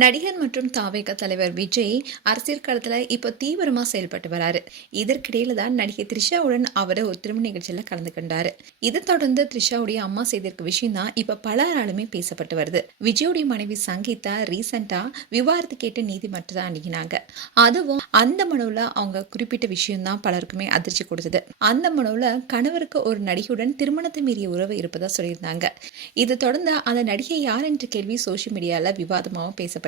நடிகர் மற்றும் தாவேக தலைவர் விஜய் அரசியல் களத்துல இப்போ தீவிரமா செயல்பட்டு வராரு. இதற்கிடையில தான் நடிகை த்ரிஷாவுடன் அவர் ஒரு திருமண நிகழ்ச்சியில கலந்து கொண்டாரு. இதை தொடர்ந்து த்ரிஷாவுடைய அம்மா செய்திருக்க விஷயம் தான் இப்ப பலராலுமே பேசப்பட்டு வருது. விஜயோடைய மனைவி சங்கீதா ரீசெண்டா விவாகரத்து கேட்டு நீதிமன்றத்தை அணுகினாங்க. அதுவும் அந்த மனுவில் அவங்க குறிப்பிட்ட விஷயம் தான் பலருக்குமே அதிர்ச்சி கொடுத்தது. அந்த மனுவில் கணவருக்கு ஒரு நடிகையுடன் திருமணத்தை மீறிய உறவு இருப்பதா சொல்லியிருந்தாங்க. இதை தொடர்ந்து அந்த நடிகை யார் என்ற கேள்வி சோசியல் மீடியால விவாதமாகவும் பேசப்பட்டது.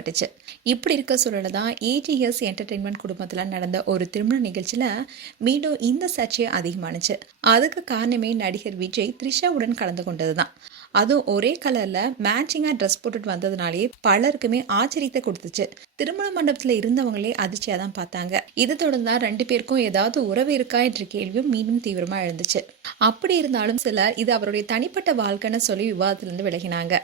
இப்படி இருக்க சூழல தான் ஏஜிஎஸ் என்டர்டெயின்மெண்ட் குடும்பத்தில் நடந்த ஒரு திருமண நிகழ்ச்சியில மீண்டும் இந்த சர்ச்சை அதிகமானுச்சு. அதுக்கு காரணமே நடிகர் விஜய் த்ரிஷாவுடன் கலந்து கொண்டதுதான். அதுவும் ஒரே கலர்ல மேட்சிங்கா ட்ரெஸ் போட்டுட்டு வந்ததுனாலே பலருக்குமே ஆச்சரியத்தை கொடுத்துச்சு. திருமண மண்டபத்துல இருந்தவங்களே அதிர்ச்சியா தான் பார்த்தாங்க. இதை தொடர்ந்து தான் 2 பேருக்கும் ஏதாவது உறவு இருக்கா என்ற கேள்வியும் மீண்டும் தீவிரமா எழுந்துச்சு. அப்படி இருந்தாலும் சிலர் இது அவருடைய தனிப்பட்ட வாழ்க்கைன்னு சொல்லி விவாதத்திலிருந்து விலகினாங்க.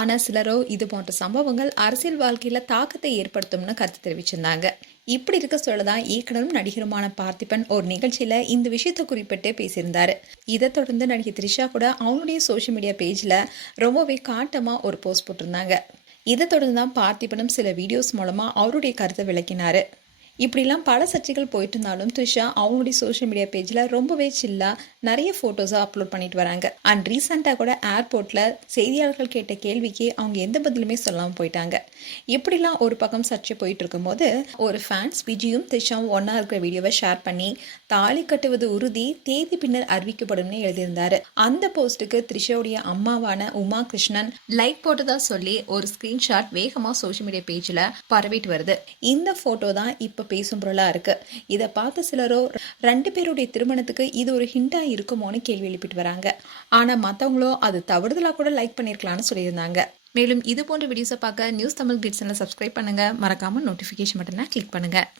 ஆனா சிலரோ இது போன்ற சம்பவங்கள் அரசியல் வாழ்க்கையில தாக்கத்தை ஏற்படுத்தும்னு கருத்து தெரிவிச்சிருந்தாங்க. இப்படி இருக்க சொல்லதான் இயக்குனரும் நடிகருமான பார்த்திபன் ஒரு நிகழ்ச்சியில இந்த விஷயத்தை குறிப்பிட்டு பேசியிருந்தாரு. இதை தொடர்ந்து நடிகை த்ரிஷா கூட அவங்களுடைய சோசியல் மீடியா பேஜ்ல ரொம்பவே காட்டமா ஒரு போஸ்ட் போட்டிருந்தாங்க. இதை தொடர்ந்து தான் பார்த்திபனும் சில வீடியோஸ் மூலமா அவருடைய கருத்தை விளக்கினாரு. இப்படிலாம் பல சர்ச்சைகள் போயிட்டு இருந்தாலும் த்ரிஷா அவங்களுடைய சோஷியல் மீடியா பேஜில் ரொம்பவே சில்லா நிறைய ஃபோட்டோஸாக அப்லோட் பண்ணிட்டு வராங்க. அண்ட் ரீசெண்டாக கூட ஏர்போர்ட்டில் செய்தியாளர்கள் கேட்ட கேள்விக்கு அவங்க எந்த பதிலுமே சொல்லாமல் போயிட்டாங்க. இப்படிலாம் ஒரு பக்கம் சர்ச்சை போயிட்டு இருக்கும்போது ஒரு ஃபேன்ஸ் விஜயும் த்ரிஷாவும் ஒன்றா இருக்கிற வீடியோவை ஷேர் பண்ணி தாலி கட்டுவது உறுதி, தேதி பின்னர் அறிவிக்கப்படும்னு எழுதியிருந்தாரு. அந்த போஸ்ட்டுக்கு த்ரிஷாவுடைய அம்மாவான உமா கிருஷ்ணன் லைக் போட்டதா சொல்லி ஒரு ஸ்கிரீன்ஷாட் வேகமாக சோஷியல் மீடியா பேஜில் பரவிட்டு வருது. இந்த ஃபோட்டோ தான் இப்போ பேசும் பொருளா இருக்கு. இதை பார்த்த சிலரோ 2 பேருடைய திருமணத்துக்கு இது ஒரு ஹிண்டா இருக்குமோன்னு கேள்வி எழுப்பிட்டு வராங்க. ஆனா மற்றவங்களோ அது தவறுதலா கூட லைக் பண்ணியிருக்கலாம்னு சொல்லியிருந்தாங்க. மேலும் இது போன்ற வீடியோஸை பார்க்க நியூஸ் தமிழ் கிளிட்ஸ் சேனலை சப்ஸ்கிரைப் பண்ணுங்க. மறக்காம நோட்டிஃபிகேஷன் பட்டனை கிளிக் பண்ணுங்க.